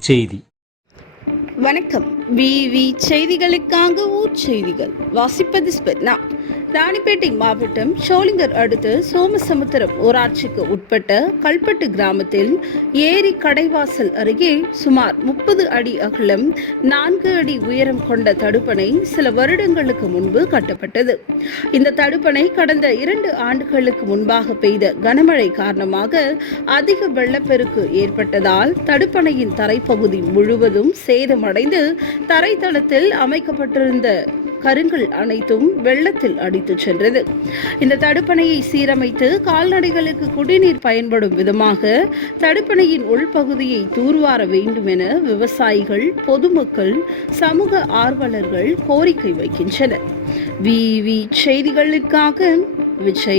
这一点。வணக்கம். விவி செய்திகளுக்காக ஊர் செய்திகள். வாசிப்பது ஸ்பெட்னா ராணிப்பேட்டை மாவட்டம் சோளிங்கர் அடுத்து சோமசமுத்திரம் ஊராட்சிக்கு உட்பட்ட கல்பட்டு கிராமத்தில் ஏரி கடைவாசல் அருகே சுமார் முப்பது அடி அகலம் நான்கு அடி உயரம் கொண்ட தடுப்பணை சில வருடங்களுக்கு முன்பு கட்டப்பட்டது. இந்த தடுப்பணை கடந்த இரண்டு ஆண்டுகளுக்கு முன்பாக பெய்த கனமழை காரணமாக அதிக வெள்ளப்பெருக்கு ஏற்பட்டதால் தடுப்பணையின் தரைப்பகுதி முழுவதும் சேதமடைந்து தரைத்தளத்தில் அமைக்கப்பட்டிருந்த கருங்கள் அனைத்தும் வெள்ளத்தில் அடித்துச் சென்றது. இந்த தடுப்பணையை சீரமைத்து கால்நடைகளுக்கு குடிநீர் பயன்படும் விதமாக தடுப்பணையின் உள்பகுதியை தூர்வார வேண்டும் என விவசாயிகள் பொதுமக்கள் சமூக ஆர்வலர்கள் கோரிக்கை வைக்கின்றனர். விவி செய்திகளுக்காக விஜய்